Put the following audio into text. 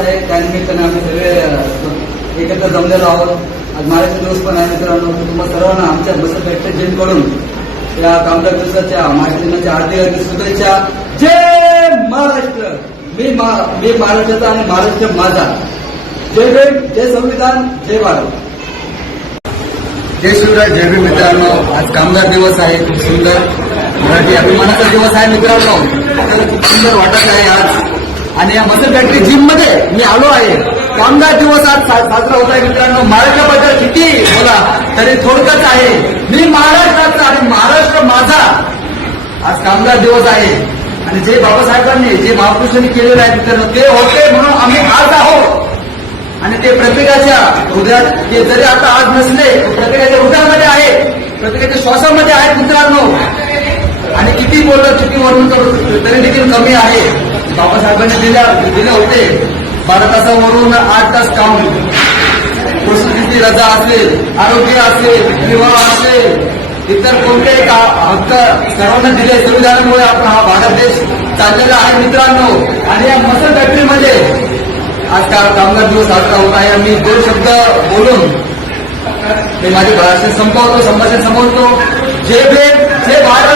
आहे त्यानिमित्ताने आम्ही सगळे एकत्र जमलेलो आहोत. आज महाराष्ट्र दिवस पण आहे मित्रांनो तुम्हा सर्वांना आमच्या बसत व्यक्त करून या कामगार दिवसाच्या महाराष्ट्र दिनाच्या हार्दिक हार्दिक शुभेच्छा. जय महाराष्ट्र! मी मा- मी महाराष्ट्राचा आणि महाराष्ट्र माझा. जय भीम जय संविधान जय भारत. जय शिवराज जय भीम मित्रांनो. आज कामगार दिवस आहे खूप सुंदर. मराठी अभिमानाचा दिवस आहे मित्रांनो. खूप सुंदर वाटत आहे आज. आणि या मसल फॅक्टरी जिममध्ये मी आलो आहे. कामगार दिवस आज साजरा होत आहे मित्रांनो? महाराष्ट्राबद्दल किती बोला तरी थोडकच आहे. मी महाराष्ट्राचा आणि महाराष्ट्र माझा आज कामगार दिवस आहे. आणि जे बाबासाहेबांनी जे महापुरुषांनी केलेलं आहे मित्रांनो ते होते म्हणून आम्ही आज आहोत. आणि ते प्रत्येकाच्या हृदयात ते जरी आता आज नसले प्रत्येकाच्या हृदयामध्ये आहे. प्रत्येकाच्या श्वासामध्ये आहेत मित्रांनो. आणि किती बोललं किती वर्णन करू तरी देखील कमी आहे. बाबासाहेबांनी दिल्या दिले होते. बारा तासावरून आठ तास काम प्रसूतीची रजा असेल आरोग्य असेल विवाह असेल इतर कोणतेही का- हक्क सर्वांना दिले. संविधानामुळे आपण हा भारत देश चाललेला आहे मित्रांनो. आणि या मसल फॅक्टरीमध्ये आज का कामगार दिवस साजरा होत आहे. मी दोन शब्द बोलून हे माझे भाषण संपवतो संभाषण संपवतो. जे भेट जे भारत.